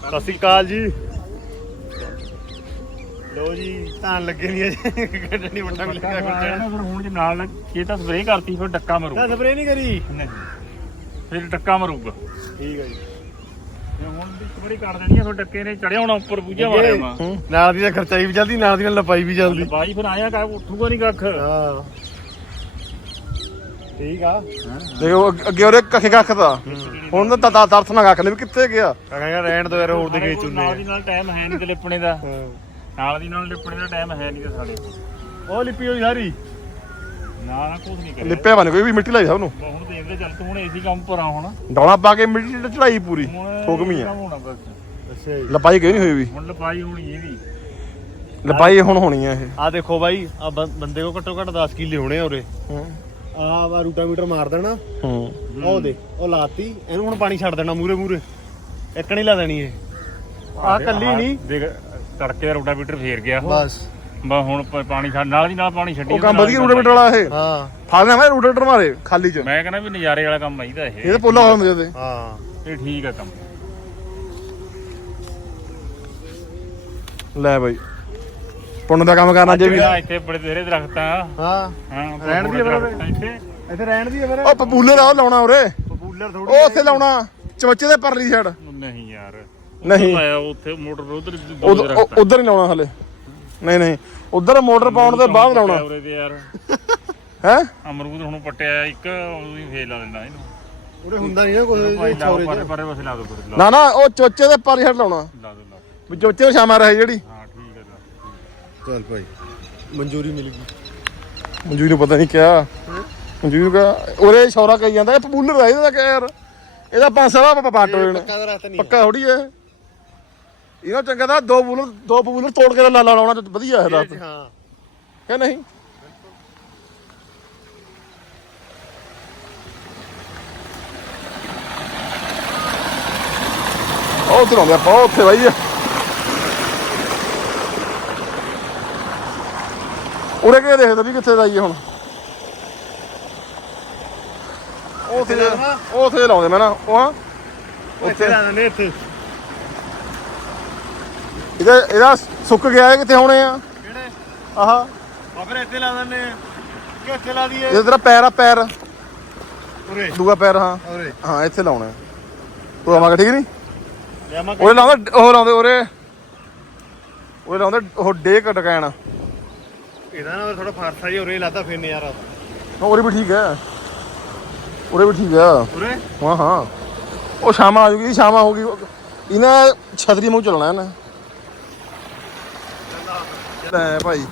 ਸਤਿ ਸ਼੍ਰੀ ਅਕਾਲ ਜੀ। ਲੋ ਜੀ ਧਾਨ ਲੱਗੇ ਨਹੀਂ ਅਜੇ। ਗੱਡਣੀ ਵੱਟਾ ਮਿਲਿਆ ਨਾ ਫਿਰ ਹੁਣ ਜੇ ਨਾਲ ਇਹ ਤਾਂ ਸਪਰੇਅ ਕਰਤੀ ਫਿਰ ਡੱਕਾ ਮਰੂ ਤਾਂ ਸਪਰੇ ਨਹੀਂ ਕਰੀ? ਨਹੀਂ। ਫਿਰ ਡੱਕਾ ਮਰੂਗਾ। ਠੀਕ ਹੈ ਜੀ। ਹੁਣ ਦੀ ਇੱਕ ਵਾਰੀ ਕਰ ਦੇਣੀ ਆ ਫਿਰ ਡੱਕੇ ਨੇ ਚੜਿਆ ਹੋਣਾ ਉੱਪਰ ਬੂਝਾ ਮਾਰਿਆ ਮਾ ਨਾਲ ਦੀ ਤਾਂ ਖਰਚਾਈ ਵੀ ਜਲਦੀ ਨਾਲ ਦੀ ਨਾਲ ਲਪਾਈ ਵੀ ਜਲਦੀ ਬਾਈ ਫਿਰ ਆਇਆ ਕਾ ਉੱਠੂਗਾ ਨਹੀਂ ਕੱਖ। ਹਾਂ। ਠੀਕ ਆ। ਦੇਖੋ ਅੱਗੇ- ਅੱਗੇ ਉਹਦੇ ਕੱਖੇ ਕੱਖ ਦਾ। ਹੁਣ ਤਾਂ ਤਾ ਦਰਸ ਨਾ ਕੱਖ ਨੇ ਵੀ ਕਿੱਥੇ ਗਿਆ? ਕਹਿੰਦਾ ਰਹਿਣ ਦੋ ਯਾਰ ਹੋਰ ਦੇ ਨਾਲ ਚੁੰਨੇ ਦੀ ਨਾਲ ਟਾਈਮ ਹੈ ਨਹੀਂ ਤੇ ਲਿਪਣੇ ਦਾ। ਨਾਲ ਦੀ ਨਾਲ ਲਿਪਣੇ ਦਾ ਟਾਈਮ ਹੈ ਨਹੀਂ ਤੇ ਸਾਡੇ ਉਹ ਲਿਪੀ ਹੋਈ ਸਾਰੀ। ਨਾ ਨਾ ਕੁਝ ਨਹੀਂ ਕਰਿਆ। ਲਿਪਿਆ ਬਣ ਕੋਈ ਵੀ ਮਿੱਟੀ ਲਾਈ ਸਭ ਨੂੰ। ਹੁਣ ਦੇਖਦੇ ਚੱਲ ਤੂੰ ਹੁਣ ਏਸੀ ਕੰਮ ਪਰ ਆ ਹੁਣ। ਡੌਲਾ ਪਾ ਕੇ ਮਿੱਟੀ ਤੇ ਚੜਾਈ ਪੂਰੀ ਹੁਣ ਆ। ਕੰਮ ਹੋਣਾ ਬਸ। ਅੱਛਾ ਜੀ। ਲਪਾਈ ਕਿਉਂ ਨਹੀਂ ਹੋਈ ਵੀ? ਹੁਣ ਲਪਾਈ ਹੋਣੀ ਇਹ ਵੀ। ਲਪਾਈ ਹੁਣ ਹੋਣੀ ਆ ਇਹ। ਆ ਦੇਖੋ ਬਾਈ ਆ ਬੰਦੇ ਕੋ ਘੱਟੋ ਘੱਟ 10 ਕਿੱਲੇ ਹੋਣੇ ਆ ਉਰੇ। ਆ ਵਾ ਰੂਟਾਮੀਟਰ ਮਾਰ ਦੇਣਾ। ਹੂੰ। ਉਹ ਦੇ ਉਹ ਲਾਤੀ ਇਹਨੂੰ ਹੁਣ ਪਾਣੀ ਛੱਡ ਦੇਣਾ ਮੂਰੇ ਮੂਰੇ। ਇੱਕ ਨਹੀਂ ਲਾ ਦੇਣੀ ਇਹ। ਆ ਕੱਲੀ ਨਹੀਂ। ਦੇਖ ਤੜਕੇ ਦਾ ਰੋਟਾ ਬੀਟਰ ਫੇਰ ਗਿਆ ਉਹ। ਬਸ। ਬਸ ਹੁਣ ਪ- ਪਾਣੀ ਛੱਡ ਨਾਲ ਦੀ ਨਾਲ ਪਾਣੀ ਛੱਡੀ ਉਹ ਕੰਮ ਵਧੀਆ ਰੂਟਾਵੇਟਰ ਵਾਲਾ ਇਹ। ਹਾਂ। ਫਾਲਣਾ ਮੈਂ ਰੂਟਾਵੇਟਰ ਮਾਰੇ ਖਾਲੀ ਚ। ਮੈਂ ਕਹਿੰਦਾ ਵੀ ਨਜ਼ਾਰੇ ਵਾਲਾ ਕੰਮ ਆਈਦਾ ਇਹ। ਇਹ ਤਾਂ ਪੋਲਾ ਹੋ ਜਾਂਦੇ ਤੇ। ਹਾਂ। ਇਹ ਠੀਕ ਆ ਕੰਮ। ਲੈ ਬਾਈ। ਪੁੰਨ ਦਾ ਕੰਮ ਕਰਨਾ ਜੇ ਵੀ। ਜਿਹੜਾ ਇੱਥੇ ਬੜੇ ਤੇਰੇ ਦਰਖਤ ਆ। ਹਾਂ। ਹਾਂ ਰਹਿਣ ਦੀ ਆ ਫਿਰ ਇੱਥੇ। ਇੱਥੇ। ਰਹਿਣ ਦੀ ਆ ਫਿਰ। ਉਹ ਪਪੂਲਰ ਆ ਉਹ ਲਾਉਣਾ ਉਰੇ। ਪਪੂਲਰ ਥੋੜੀ ਉਹ ਉੱਥੇ ਲਾਉਣਾ ਚਵੱਚੇ ਦੇ ਪਰਲੀ ਸਾਈਡ ਨਹੀਂ ਯਾਰ। ਨਹੀਂ। ਆਇਆ ਉੱਥੇ ਮੋਟਰ ਉਧਰ ਉਧਰ ਨਹੀਂ ਲਾਉਣਾ ਹਲੇ। ਨਹੀਂ ਨਹੀਂ। ਉਧਰ ਮੋਟਰ ਪਾਉਣ ਦੇ ਬਾਅਦ ਲਾਉਣਾ। ਉਰੇ ਤੇ ਯਾਰ। ਹੈ? ਅਮਰੂਦ ਹੁਣ ਪੱਟਿਆ ਇੱਕ ਉਹਦੀ ਫੇਰ ਲਾ ਦਿੰਦਾ ਇਹਨੂੰ। ਉਹਦੇ ਹੁੰਦਾ ਨਹੀਂ ਨਾ ਕੋਈ ਛੋਰੇ ਪਰੇ ਪਰੇ ਬਸ ਲਾ ਦੋ ਨਾ ਨਾ ਉਹ ਚਵੱਚੇ ਦੇ ਪਰਲੀ ਸਾਈਡ ਲਾਉਣਾ। ਲਾ ਦੋ ਲਾ। ਵੀ ਚਵੱਚੇ ਨੂੰ ਛਾਵਾਂ ਰਹੇ ਜਿਹੜੀ। ਹਾਂ ਹੈ। ਚੱਲ ਭਾਈ। ਮਨਜ਼ੂਰੀ ਮਿਲ ਗਈ। ਮਨਜੂਰ ਨੂੰ ਪਤਾ ਨਹੀਂ ਕਿਹਾ ਮਨਜੂਰ ਕਾ ਉਰੇ ਸ਼ੌਰਾ ਕਹੀ ਜਾਂਦਾ ਇਹ ਪਪੂਲਰ ਆ ਇਹਦਾ ਕਿਆ ਯਾਰ? ਇਹਦਾ ਪੰਜ ਸਾਲਾ ਪਾਟ ਹੋ ਜਾਣਾ ਪੱਕਾ ਦਾ ਰਸਤਾ ਨਹੀਂ ਪੱਕਾ ਥੋੜੀ ਇਹ ਇਹਨਾਂ ਚੰਗਾ ਤਾਂ ਦੋ ਬੂਲਰ ਦੋ ਬੂਲਰ ਤੋੜ ਕੇ ਲਾ ਲਾਉਣਾ ਤਾਂ ਵਧੀਆ ਹੈ ਦੱਸ ਹਾਂ। ਕਿ ਨਹੀਂ? ਉਹ ਉੱਧਰ ਆਪਾਂ ਉਹ ਉੱਥੇ ਬਾਈ ਉਰੇ ਕਿਹਦੇ ਦੇਖਦਾ ਵੀ ਕਿੱਥੇ ਜਾਈਏ ਹੁਣ? ਉਹ ਉੱਥੇ ਉੱਥੇ ਲਾਉਂਦੇ ਮੈਂ ਨਾ ਉਹ ਉੱਥੇ। ਲਾ ਦਿੰਦੇ ਇੱਥੇ। ਇਹਦਾ ਇਹਦਾ ਸੁੱਕ ਗਿਆ ਹੈ ਕਿੱਥੇ ਹੋਣੇ ਆ? ਕਿਹੜੇ? ਆਹ। ਆ ਫਿਰ ਇੱਥੇ ਲਾ ਦਿੰਦੇ ਆ। ਕਿ ਇੱਥੇ ਲਾ ਦਈਏ? ਇਹ ਤੇਰਾ ਪੈਰ ਆ ਪੈਰ। ਉਰੇ। ਦੂਆ ਪੈਰ ਹਾਂ। ਉਰੇ। ਹਾਂ ਇੱਥੇ ਲਾਉਣਾ ਹੈ। ਤੂੰ ਆਵਾਂਗਾ ਠੀਕ ਨਹੀਂ? ਲਿਆਵਾਂ ਉਹਦੇ ਲਾਉਂਦੇ ਉਹ ਲਾਉਂਦੇ ਉਰੇ। ਉਹਦੇ ਲਾਉਂਦੇ ਉਹ ਡੇ ਕਟਕਾਣ ਇਹਦਾ ਨਾ ਥੋੜਾ ਫਾਰਸਾ ਜਿਹਾ ਉਰੇ ਲਾਤਾ ਫਿਰ ਨਜ਼ਾਰਾ। ਉਰੇ ਵੀ ਠੀਕ ਹੈ। ਉਰੇ ਵੀ ਠੀਕ ਹੈ। ਉਰੇ? ਹਾਂ ਹਾਂ। ਉਹ ਸ਼ਾਮਾਂ ਆ ਜੂਗੀ ਸ਼ਾਮਾਂ ਹੋਗੀ ਇਹਨਾਂ ਛਤਰੀ ਮੂੰਹ ਚੱਲਣਾ ਇਹਨੇ। ਲੈ ਭਾਈ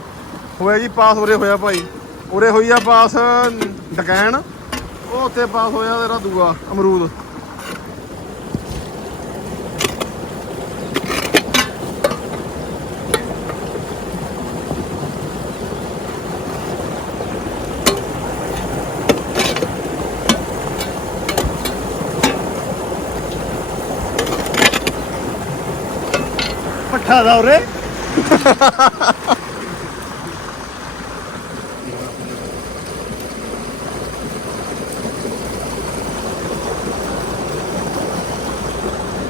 ਹੋਇਆ ਜੀ ਪਾਸ ਉਰੇ ਹੋਇਆ ਭਾਈ। ਉਰੇ ਹੋਈ ਆ ਪਾਸ ਡਕੈਣ ਉਹ ਉੱਤੇ ਪਾਸ ਹੋਇਆ ਤੇਰਾ ਦੂਆ ਅਮਰੂਦ। ਪੱਠਾ ਦਾ ਉਰੇ।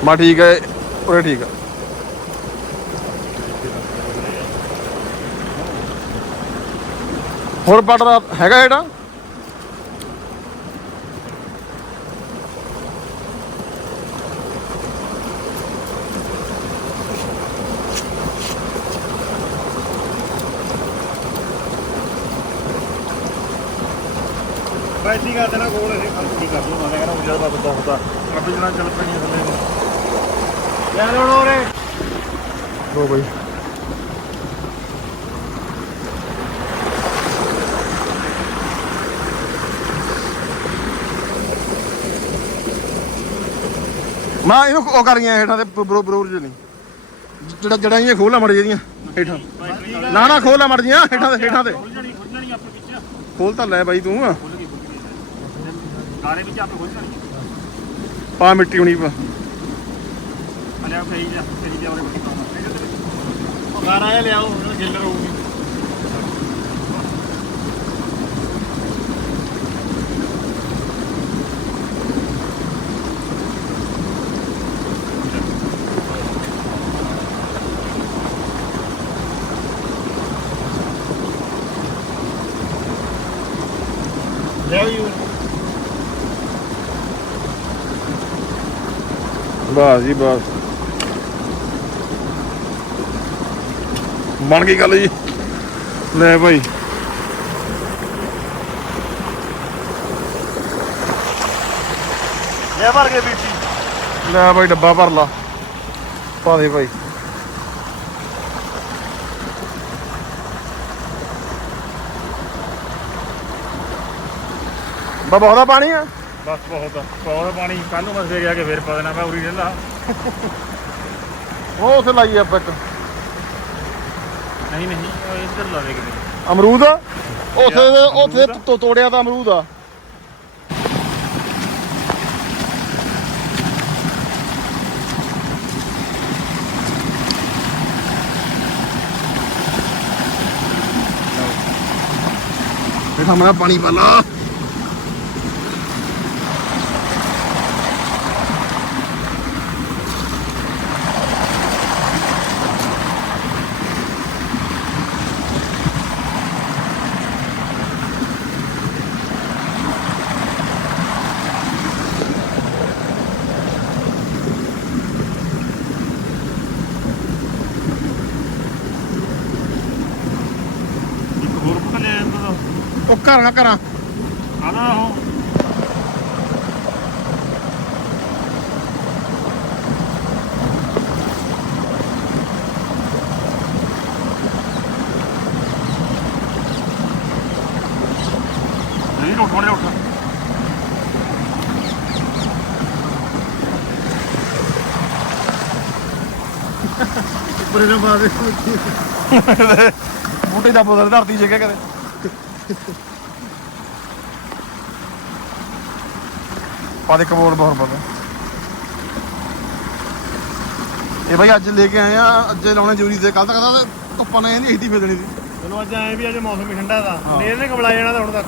ਮਾ ਠੀਕ ਹੈ ਉਰੇ ਠੀਕ ਆ। ਹੋਰ ਪਟਦਾ ਹੈਗਾ ਜਿਹੜਾ ਬੈਠੀ ਕਰ ਦੇਣਾ ਕੋਲ ਇਹ ਕੀ ਕਰ ਲੂ ਮੈਂ ਕਹਿੰਦਾ ਉਹ ਜ਼ਿਆਦਾ ਬਹੁਤ ਆ। ਜਣਾ ਚੱਲ ਪੈਣੀ ਥੱਲੇ ਨੂੰ। ਲੈ ਲੋ ਉਰੇ ਲੋ ਬਈ। ਮੈਂ ਇਹਨੂੰ ਉਹ ਕਰ ਗਈਆਂ ਹੇਠਾਂ ਤੇ ਬਰੋ ਬਰੋਰ ਚ ਨਹੀਂ। ਜਿਹੜਾ ਜੜਾਂ ਇਹ ਖੋਲਾ ਮੜ ਜਿਹੜੀਆਂ ਹੇਠਾਂ। ਨਾ ਨਾ ਖੋਲਾ ਮੜ ਜੀਆਂ ਹੇਠਾਂ ਤੇ ਹੇਠਾਂ ਤੇ। ਖੁੱਲ ਤਾਂ ਲੈ ਬਾਈ ਤੂੰ। ਸਾਰੇ ਵਿੱਚ ਆਪ ਖੁੱਲ ਜਾਣਗੇ ਪਾ ਮਿੱਟੀ ਹੁਣੀ ਪਾ। ਅਲਿਆ ਫੇਰੀ ਜਾ ਫੇਰੀ ਜਾ ਉਹਦੇ ਵਿੱਚ ਪਾਉਣਾ ਗਾਰਾ ਇਹ ਲਿਆਓ ਉਹਨਾਂ ਗਿੱਲ ਰਹੂਗੀ। There you ਬਸ ਜੀ ਬਸ। ਬਣ ਗਈ ਗੱਲ ਜੀ। ਲੈ ਭਾਈ ਲੈ ਭਰ ਕੇ ਬੀਟੀ ਲੈ ਭਾਈ ਡੱਬਾ ਭਰ ਲਾ। ਪਾ ਦੇ ਭਾਈ ਬਾ ਬਹੁਤਾ ਪਾਣੀ ਆ? ਬਸ ਬਹੁਤ। ਆ। ਬਹੁਤ ਪਾਣੀ? ਕੱਲ ਨੂੰ ਮੈਂ ਫੇਰ ਗਿਆ ਕਿ ਫੇਰ ਪਾ ਦੇਣਾ ਮੈਂ ਉਰੀ ਰਹਿੰਦਾ। ਉਹ ਉੱਥੇ ਲਾਈ ਆਪਾਂ ਇੱਕ ਨਹੀਂ ਨਹੀਂ ਉਹ ਇੱਧਰ ਲਾ ਦੇ ਕਿਤੇ। ਅਮਰੂਦ? ਉੱਥੇ ਦੇ ਉੱਥੇ ਤੋਂ ਤੋੜਿਆ ਤਾਂ ਅਮਰੂਦ ਆ। ਇਹ ਸਾਹਮਣੇ ਪਾਣੀ ਪਾ ਲਾ ਇੱਕ ਹੋਰ ਪਕਾ ਲਿਆ ਜਾਂਦਾ ਉਹ ਘਰਾਂ ਘਰਾਂ ਆਦਾ ਉਹ। ਨਹੀਂ ਉੱਠ ਮੜੇ ਉੱਠ। ਉੱਪਰੇ ਨਾ ਪਾ ਦੇ। ਬੂਟੇ ਦਾ ਬੋਦਰ ਧਰਤੀ ਜਗੇ ਕਰੇ। ਪਾ ਦੇ ਕਬੋਲ ਬਹੁਤ ਪਤਾ ਇਹ ਭਾਈ ਅੱਜ ਲੈ ਕੇ ਆਏ ਆ ਅੱਜ ਲਾਉਣੇ ਜ਼ਰੂਰੀ ਤੇ ਕੱਲ ਤੱਕ ਤਾਂ ਧੁੱਪਾਂ ਨੇ ਇਹਦੀ ਹਿੱਤੀ ਫੇਦਣੀ ਸੀ। ਚਲੋ ਅੱਜ ਐ ਵੀ ਅੱਜ ਮੌਸਮ ਠੰਡਾ ਦਾ। ਨੇਰ ਨੇ ਕਬਲਾ ਜਾਣਾ ਤਾਂ ਹੁਣ ਤੱਕ।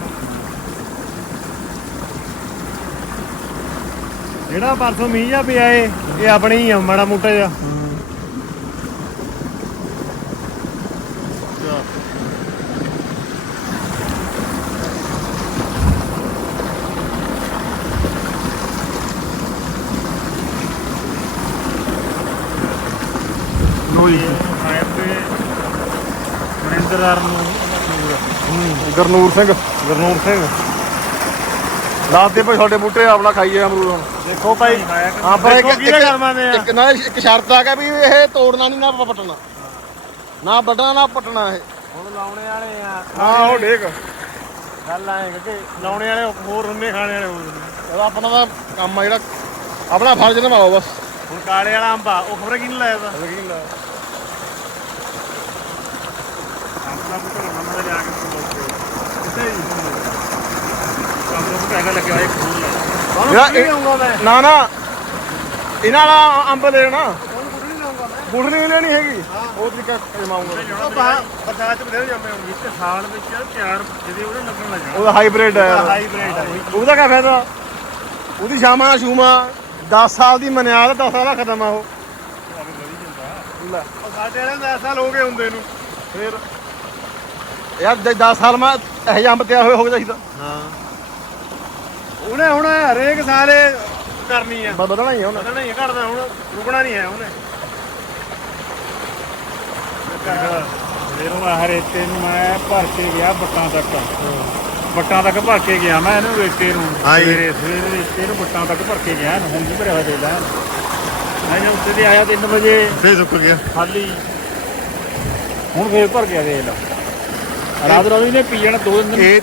ਜਿਹੜਾ ਪਰਸੋਂ ਮੀਂਹ ਜਾ ਪਿਆ ਏ ਇਹ ਆਪਣੇ ਮਾੜਾ ਮੋਟਾ ਜਿਹਾ ਲੋਈ ਸਾਹਿਬ ਦੇ ਮਰਿੰਦਰਦਾਰ ਨੂੰ ਗਰਨੂਰ ਸਿੰਘ। ਗੁਰਨੂਰ ਸਿੰਘ। ਲਾਤੇ ਭਾਈ ਤੁਹਾਡੇ ਬੂਟੇ ਆਪਣਾ ਖਾਈਏ ਅਮਰੂਦ ਹੁਣ ਦੇਖੋ ਭਾਈ। ਹਾਂ ਪਰ ਇੱਕ। ਇੱਕ ਨਾ ਇੱਕ ਸ਼ਰਤ ਆ ਕਿ ਵੀ ਇਹ ਤੋੜਨਾ ਨਹੀਂ ਨਾ ਪਟਣਾ। ਨਾ ਵੱਢਣਾ ਨਾ ਪਟਣਾ ਇਹ। ਹੁਣ ਲਾਉਣੇ ਵਾਲੇ ਆ। ਹਾਂ ਉਹ ਡੇਕ। ਗੱਲ ਆਏ ਕਿ ਲਾਉਣੇ ਵਾਲੇ ਹੋਰ ਹੁੰਦੇ ਖਾਣੇ ਵਾਲੇ ਹੋਰ ਹੁੰਦੇ ਆਪਣਾ ਦਾ ਕੰਮ ਆ ਜਿਹੜਾ। ਆਪਣਾ ਫਰਜ਼ ਨਿਭਾਓ ਬਸ। ਹੁਣ ਕਾਲੇ ਵਾਲਾ ਅੰਬ ਉਹ ਖਬਰ ਕਿਹਨੂੰ ਲਾਇਆ ਤਾ? ਆਪਣਾ ਪੁੱਤਰ ਮੰਨ ਕੇ ਕੰਮ ਨੂੰ ਲੱਗਿਆ ਲੈ ਮੈਂ। ਨਾ ਨਾ। ਇਹਨਾਂ ਵਾਲਾ ਅੰਬ ਲੈਣਾ। ਕੁੜੀ ਨਹੀਂ ਲੈਣੀ ਹੈਗੀ। ਉਹ ਤਰੀਕਾ ਬਾ ਬਰਸਾਤ ਚ ਬਥੇਰੇ ਜੰਮੇ ਹੋਣਗੇ। ਇੱਕ ਸਾਲ ਵਿੱਚ ਚਾਰ ਜਿਹਦੇ ਉਹਦੇ ਲੱਗਣ ਲੱਗ ਜਾਣਾ। ਉਹਦਾ ਹਾਈਬ੍ਰਿਡ ਹੈ। ਹਾਈਬ੍ਰਿਡ ਆ ਉਹਦਾ ਕੀ ਫਾਇਦਾ? ਉਹਦੀ ਸ਼ਾਮਾਂ ਸ਼ੂਮਾ 10 ਸਾਲ ਦੀ ਮਨਿਆਦ 10 ਸਾਲ ਦਾ ਖਤਮ ਆ ਉਹ। ਲੈ। ਉਹ ਸਾਡੇ ਵਾਲੇ 10 ਸਾਲ ਹੋ ਗਏ ਹੁੰਦੇ ਨੂੰ। ਫੇਰ ਯਾਰ 10 ਸਾਲ ਮੈਂ ਇਹ ਅੰਬ ਤਿਆਰ ਹੋਏ ਹੋ ਚਾਹੀਦਾ। ਹਾਂ। ਉਹਨੇ ਹੁਣ ਹਰੇਕ ਸਾਲ ਇਹ ਕਰਨੀ ਆ। ਬਦਲਣਾ ਹੀ ਆ ਉਹਨੇ ਪਤਾ ਨਹੀਂ ਘਟਦਾ ਹੁਣ ਰੁਕਣਾ ਨਹੀਂ ਹੈ ਉਹਨੇ। ਫਿਰ ਉਹ ਆਹ ਰੇਤੇ ਨੂੰ ਮੈਂ ਭਰ ਕੇ ਗਿਆ ਬੱਟਾਂ ਤੱਕ। ਬੱਟਾਂ ਤੱਕ ਭਰ ਕੇ ਗਿਆ ਮੈਂ ਇਹਨੂੰ ਰੇਤੇ ਨੂੰ। ਹਾਂ ਜੀ। ਸਵੇਰੇ ਸਵੇਰੇ ਰੇਤੇ ਨੂੰ ਬੱਟਾਂ ਤੱਕ ਭਰ ਕੇ ਗਿਆ ਹੁਣ ਵੀ ਭਰਿਆ ਹੋਇਆ ਦੇ ਲੈ। ਮੈਂ ਜਦੋਂ ਉੱਤੇ ਤੇ ਆਇਆ 3 ਵਜੇ। ਫੇਰ ਸੁੱਕ ਗਿਆ। ਖਾਲੀ। ਹੁਣ ਫੇਰ ਭਰ ਗਿਆ ਦੇਖ ਲਾ। ਰਾਤ ਰਾਤ ਇਹਨੇ ਪੀ ਜਾਣਾ ਦੋ ਦਿਨ ਇਹ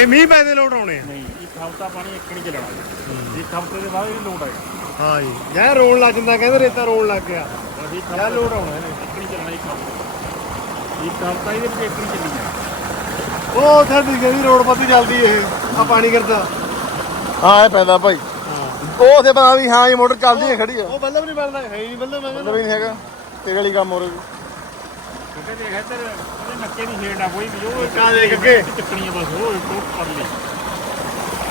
ਇਹ ਮੀਂਹ ਪੈਦੇ ਲੋਟ ਆਉਣੇ ਆ। ਨਹੀਂ ਇੱਕ ਹਫ਼ਤਾ ਪਾਣੀ ਇੱਕ ਨਹੀਂ ਚੱਲਣਾ। ਇੱਕ ਹਫ਼ਤੇ ਦੇ ਬਾਅਦ ਇਹ ਲੋਡ ਆਏਗਾ ਹਾਂ ਜੀ। ਯਾਰ ਰੋਣ ਲੱਗ ਜਾਂਦਾ ਕਹਿੰਦੇ ਰੇਤਾ ਰੋਣ ਲੱਗ ਗਿਆ। ਅਸੀਂ ਯਾਰ ਲੋਡ ਆਉਣਾ ਇਹਨੇ। ਇੱਕ ਨਹੀਂ ਚੱਲਣਾ ਇੱਕ ਹਫ਼ਤਾ। ਇੱਕ ਹਫ਼ਤਾ ਇਹਦੇ ਵਿੱਚ ਇੱਕ ਨਹੀਂ ਚੱਲਣੀ। ਉਹ ਸਾਡੀ ਗਈ ਰੋਡ ਪੱਤੀ ਚੱਲਦੀ ਇਹ ਆ ਪਾਣੀ ਕਰਦਾ ਹਾਂ ਇਹ ਪੈਦਾ ਭਾਈ। ਉਹ ਉਥੇ ਪਤਾ ਵੀ ਹਾਂ ਇਹ ਮੋਟਰ ਚੱਲਦੀ ਹੈ ਖੜੀ ਆ। ਉਹ ਬੱਲਬ ਨਹੀਂ ਬਲਦਾ ਹੈ ਹੀ ਨਹੀਂ ਬੱਲਬ ਮੈਂ ਮਤਲਬ ਹੀ ਨਹੀਂ ਹੈਗਾ। ਤੇ ਗਲੀ ਕੰਮ ਹੋ ਰਿਹਾ ਕਿਉਂਕਿ ਦੇਖ ਇੱਧਰ ਉਹਦੇ ਨੱਕੇ ਦੀ ਛੇੜ ਆ ਕੋਈ ਵੀ ਉਹ ਨੱਕਾ ਦੇਖ ਅੱਗੇ। ਚੱਕਣੀ ਆ ਬਸ ਉਹ ਉਹ ਕਰ ਲਈ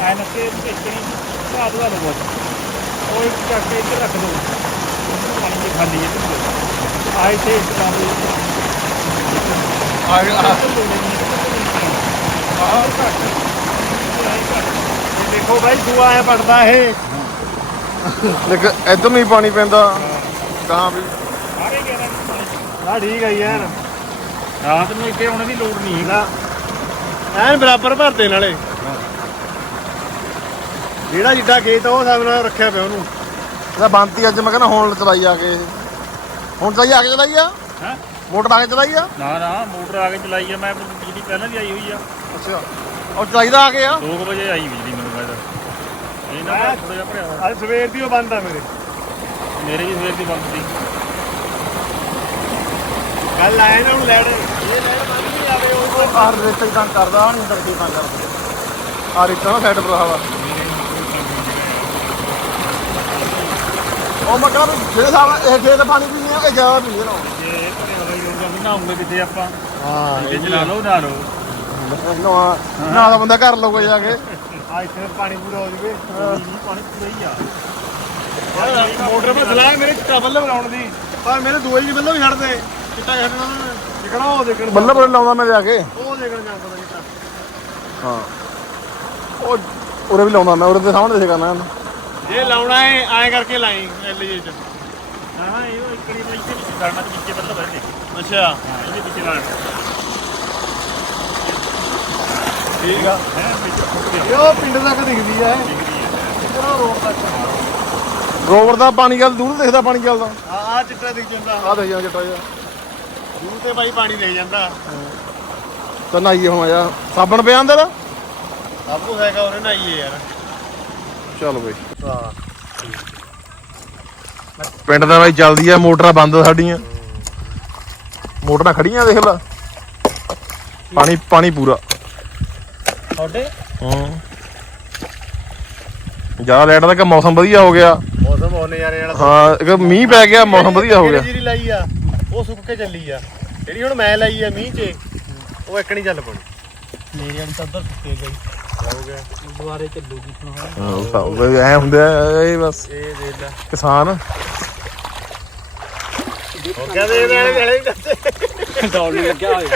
ਐ ਨੱਕੇ ਦੀ ਚੱਕਣੀ ਘਾ ਦਵਾ ਲਓ ਬਸ। ਉਹ ਇੱਕ ਚੱਕ ਕੇ ਇੱਧਰ ਰੱਖ ਦੋ। ਉਹਨੂੰ ਪਾਣੀ ਦੀ ਖਾਲੀ ਹੈ ਆਏ ਤੇ ਇਸ ਤਰ੍ਹਾਂ ਦੀ ਆ ਗਿਆ ਇਹ ਦੇਖੋ ਬਾਈ ਦੂਆ ਐ ਪੜਦਾ ਇਹ। ਦੇਖ ਇੱਧਰ ਨੂੰ ਹੀ ਪਾਣੀ ਪੈਂਦਾ। ਗਾਂ ਵੀ। ਸਾਰੇ ਆ ਠੀਕ ਆ ਯਾਰ। ਰਾਤ ਨੂੰ ਇੱਥੇ ਆਉਣ ਦੀ ਲੋੜ ਨਹੀਂ ਨਾ। ਐਨ ਬਰਾਬਰ ਭਰਦੇ ਨਾਲੇ। ਜਿਹੜਾ ਜਿੱਡਾ ਖੇਤ ਆ ਉਹ ਸਭ ਨਾਲ ਰੱਖਿਆ ਪਿਆ ਉਹਨੂੰ। ਇਹਦਾ ਬੰਤੀ ਅੱਜ ਮੈਂ ਕਹਿੰਦਾ ਹੁਣ ਚਲਾਈ ਆ ਕੇ। ਇਹ। ਹੁਣ ਚਲਾਈ ਆ ਕੇ ਚਲਾਈ ਆ? ਹੈ? ਮੋਟਰ ਆ ਕੇ ਚਲਾਈ ਆ? ਨਾ ਨਾ ਮੋਟਰ ਆ ਕੇ ਚਲਾਈ ਆ ਮੈਂ ਬਿਜਲੀ ਪਹਿਲਾਂ ਦੀ ਆਈ ਹੋਈ ਆ। ਅੱਛਾ। ਉਹ ਚਲਾਈ ਦਾ ਆ ਕੇ ਆ? 2 ਵਜੇ ਆਈ ਬਿਜਲੀ ਮੈਨੂੰ ਮੈਂ ਤਾਂ ਇਹ ਨਾ ਥੋੜਾ ਜਿਹਾ ਭਰਿਆ ਹੋਇਆ। ਅੱਜ ਸਵੇਰ ਦੀ ਉਹ ਬੰਦ ਆ ਮੇਰੇ। ਮੇਰੇ ਵੀ ਸਵੇਰ ਦੀ ਬੰਦ ਸੀ। ਕੱਲ ਆਇਆ ਨਾ ਹੁਣ ਲੈਣ। ਇਹ ਆਹ ਰੇਤੇ ਹੀ ਤੰਗ ਕਰਦਾ ਨਹੀਂ ਤੜਕੇ ਤੰਗ ਕਰਦਾ। ਆ ਰੇਤਾ ਨਾ ਸਾਈਡ ਪਰ ਰਹਾ ਵਾ। ਉਹ ਮੈਂ ਕਹਿੰਦਾ ਵੀ ਜਿਹੜੇ ਨਾਲ ਇਹ ਖੇਤ ਪਾਣੀ ਪੀਂਦੇ ਆ ਇਹ ਜ਼ਿਆਦਾ ਪੀਂਦੇ ਨਾ ਜੇ ਇਹ ਤੇ ਹੋਈ ਹੋਊਗਾ ਵੀ ਨਹਾਉਂਗੇ ਕਿਤੇ ਆਪਾਂ ਹਾਂ ਤੇ ਚਲਾ ਲਓ ਨਾ ਲਓ ਨਾ ਦਾ ਬੰਦਾ ਘਰ ਲਊਗਾ ਜਾ ਕੇ। ਆ ਇੱਥੇ ਪਾਣੀ ਪੂਰਾ ਹੋ। ਜਵੇ ਪਾਣੀ ਪੂਰਾ ਹੀ ਆ ਮੋਟਰ ਪਰ ਚਲਾਇਆ ਮੇਰੇ ਚਿੱਟਾ ਬੱਲਬ ਲਾਉਣ ਦੀ। ਪਰ ਮੇਰੇ ਦੂਏ ਜੀ ਬੱਲਬ ਵੀ ਛੱਡ ਦੇ ਚਿੱਟਾ ਛੱਡਣਾ ਉਹ ਦੇਖਣ ਬੱਲੇ ਬੱਲੇ ਲਾਉਂਦਾ ਮੈਂ ਜਾ ਕੇ। ਉਹ ਦੇਖਣ ਜਾਂ ਪਤਾ ਚਿੱਟਾ ਹਾਂ। ਉਹ ਉਰੇ ਵੀ ਲਾਉਂਦਾ ਮੈਂ ਉਰੇ ਦੇ ਸਾਹਮਣੇ ਦੇਖਾ ਮੈਂ ਜੇ ਲਾਉਣਾ ਹੈ ਐਂ ਕਰਕੇ ਲਾਈ ਐਲਜੀ ਚ। ਹਾਂ ਇਹ ਇਕੜੀ ਲਈ ਤੇ ਵਿੱਚ ਸਾਡਾ ਤੇ ਵਿੱਚੇ ਬੱਲਬ ਹੈ ਦੇਖ ਅੱਛਾ ਇਹਦੇ ਵਿੱਚ ਲਾਣ ਠੀਕ ਆ। ਹੈ ਵਿੱਚ ਇਹ ਉਹ ਪਿੰਡ ਤੱਕ ਦਿਖਦੀ ਹੈ ਡਿਗਰੀ ਹੈ। ਕਿਹੜਾ ਰੋਡ ਤੱਕ। ਰੋਵਰ ਦਾ ਪਾਣੀ ਗੱਲ ਦੂਰ ਦਿਖਦਾ ਪਾਣੀ ਚੱਲਦਾ। ਆ ਆ ਚਿੱਟਾ ਦਿਖ ਜਾਂਦਾ। ਆ ਦੇਖ ਜਾ ਜੱਟਾ ਜਾ ਦੂਰ ਤੇ ਬਾਈ ਪਾਣੀ ਜਾਂਦਾ। ਤਾਂ ਨਾਈਏ ਹੁਣ ਆ ਸਾਬਣ ਪਿਆ ਅੰਦਰ? ਸਭ ਕੁਝ ਹੈਗਾ ਉਹਨੇ ਨਾਈਏ ਯਾਰ। ਚਲ ਬਈ। ਹਾਂ। ਪਿੰਡ ਦਾ ਬਾਈ ਚੱਲਦੀ ਆ ਮੋਟਰਾਂ ਬੰਦ ਸਾਡੀਆਂ। ਮੋਟਰਾਂ ਖੜੀਆਂ ਦੇਖ ਲੈ। ਪਾਣੀ ਪਾਣੀ ਪੂਰਾ। ਤੁਹਾਡੇ? ਹਾਂ। ਜਾ ਲੈਟ ਦਾ ਕਿ ਮੌਸਮ ਵਧੀਆ ਹੋ ਗਿਆ। ਮੌਸਮ ਹੋ ਨਜ਼ਾਰੇ ਵਾਲਾ ਹਾਂ ਇੱਕ ਮੀਂਹ ਪੈ ਗਿਆ ਮੌਸਮ ਵਧੀਆ ਹੋ ਗਿਆ। ਜਿਹੜੀ ਜੀਰੀ ਲਾਈ ਆ? ਉਹ ਸੁੱਕ ਕੇ ਚੱਲੀ ਆ। ਜਿਹੜੀ ਹੁਣ ਮੈਂ ਲਾਈ ਆ ਮੀਂਹ 'ਚ ਉਹ ਇੱਕ ਨਹੀਂ ਚੱਲ ਪਣੀ ਮੇਰੀ ਵਾਲੀ ਤਾਂ ਉਧਰ ਸੁੱਕੇ ਗਈ। ਹੋ ਗਿਆ ਦੁਬਾਰੇ ਚੱਲੂਗੀ ਹੁਣ। ਹਾਂ ਸਭ ਐ ਹੁੰਦਾ ਇਹ ਬਸ। ਇਹ ਦੇ ਲੈ ਕਿਸਾਨ। ਹੋ ਗਿਆ ਦੇ ਦੇ ਵਾਲੇ ਡੌਲ ਨਹੀਂ ਲੱਗਿਆ ਹੋਇਆ।